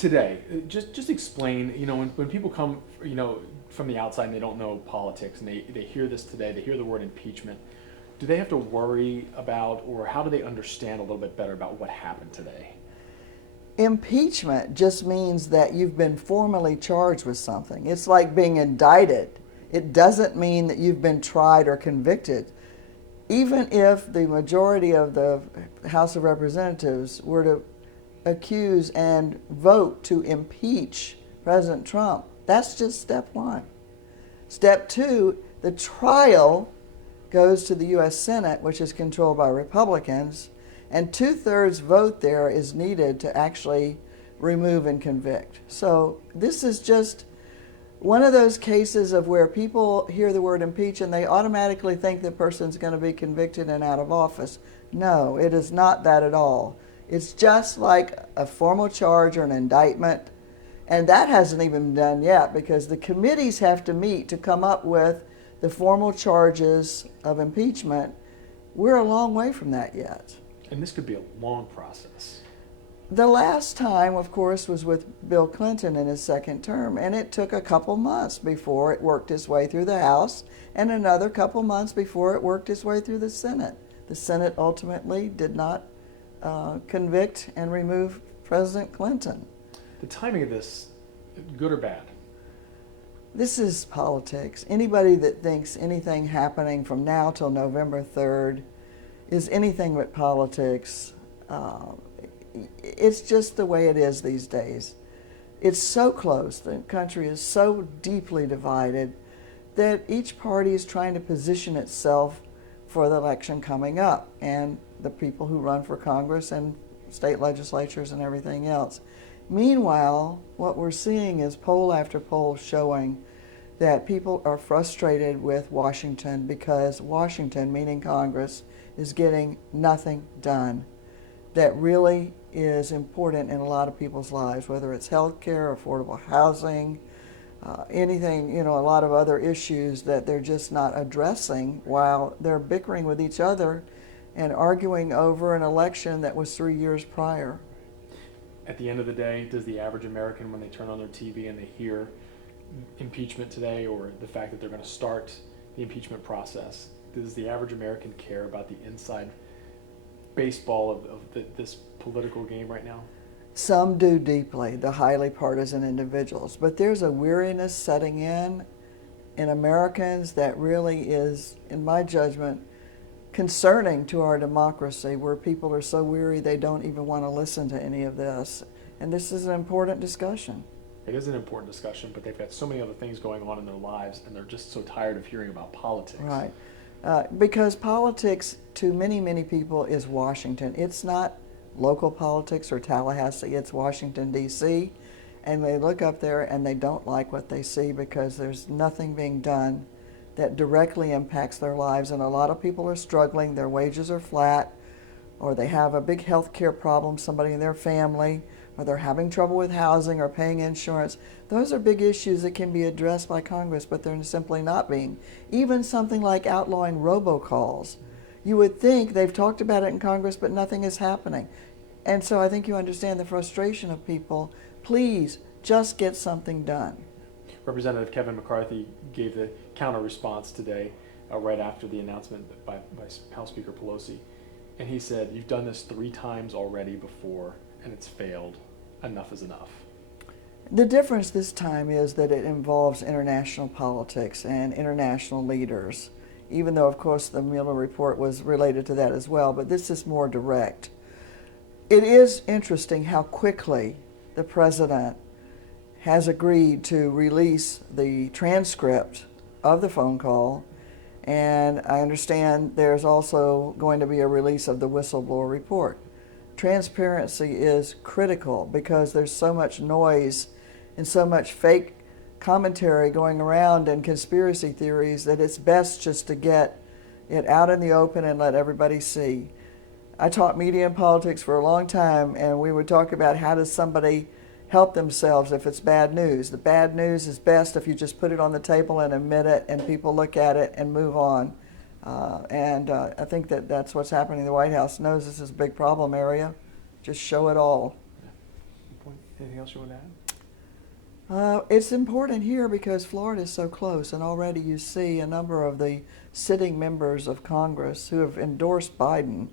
today, just explain, when people come, from the outside and they don't know politics and they hear this today, they hear the word impeachment, do they have to worry about, or how do they understand a little bit better about what happened today? Impeachment just means that you've been formally charged with something. It's like being indicted. It doesn't mean that you've been tried or convicted. Even if the majority of the House of Representatives were to accuse and vote to impeach President Trump, that's just step one. Step two, the trial goes to the U.S. Senate, which is controlled by Republicans, and 2/3 vote there is needed to actually remove and convict. So this is just one of those cases of where people hear the word impeach and they automatically think the person's going to be convicted and out of office. No, it is not that at all. It's just like a formal charge or an indictment, and that hasn't even been done yet because the committees have to meet to come up with the formal charges of impeachment. We're a long way from that yet. And this could be a long process. The last time, of course, was with Bill Clinton in his second term, and it took a couple months before it worked its way through the House, and another couple months before it worked its way through the Senate. The Senate ultimately did not convict and remove President Clinton. The timing of this, good or bad? This is politics. Anybody that thinks anything happening from now till November 3rd is anything but politics, it's just the way it is these days. It's so close, the country is so deeply divided that each party is trying to position itself for the election coming up and the people who run for Congress and state legislatures and everything else. Meanwhile, what we're seeing is poll after poll showing that people are frustrated with Washington because Washington, meaning Congress, is getting nothing done that really is important in a lot of people's lives, whether it's health care, affordable housing, anything, a lot of other issues that they're just not addressing while they're bickering with each other and arguing over an election that was 3 years prior. At the end of the day, does the average American, when they turn on their TV and they hear impeachment today or the fact that they're going to start the impeachment process, does the average American care about the inside baseball of this political game right now? Some do deeply, the highly partisan individuals, but there's a weariness setting in Americans that really is, in my judgment, concerning to our democracy, where people are so weary they don't even want to listen to any of this. And this is an important discussion. It is an important discussion, but they've got so many other things going on in their lives, and they're just so tired of hearing about politics. Right. Because politics, to many, many people, is Washington. It's not local politics or Tallahassee, it's Washington, D.C., and they look up there and they don't like what they see because there's nothing being done that directly impacts their lives, and a lot of people are struggling. Their wages are flat, or they have a big health care problem, somebody in their family, or they're having trouble with housing or paying insurance. Those are big issues that can be addressed by Congress, but they're simply not being. Even something like outlawing robocalls. You would think they've talked about it in Congress, but nothing is happening. And so I think you understand the frustration of people. Please, just get something done. Representative Kevin McCarthy gave the counter response today, right after the announcement by House Speaker Pelosi. And he said, "You've done this 3 times already before, and it's failed. Enough is enough." The difference this time is that it involves international politics and international leaders, even though, of course, the Mueller report was related to that as well, but this is more direct. It is interesting how quickly the president has agreed to release the transcript of the phone call, and I understand there's also going to be a release of the whistleblower report. Transparency is critical because there's so much noise and so much fake commentary going around and conspiracy theories that it's best just to get it out in the open and let everybody see. I taught media and politics for a long time, and we would talk about how does somebody help themselves if it's bad news. The bad news is best if you just put it on the table and admit it, and people look at it and move on. I think that's what's happening. The White House knows this is a big problem area. Just show it all. Anything else you want to add? It's important here because Florida is so close, and already you see a number of the sitting members of Congress who have endorsed Biden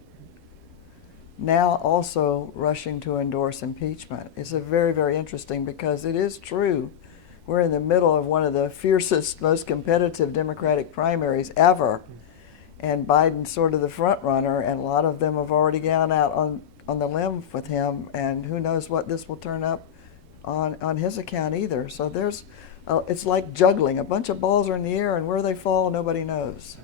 now also rushing to endorse impeachment. It's a very, very interesting because it is true. We're in the middle of one of the fiercest, most competitive Democratic primaries ever, and Biden's sort of the front runner, and a lot of them have already gone out on the limb with him, and who knows what this will turn up on his account either. So there's, it's like juggling. A bunch of balls are in the air, and where they fall, nobody knows.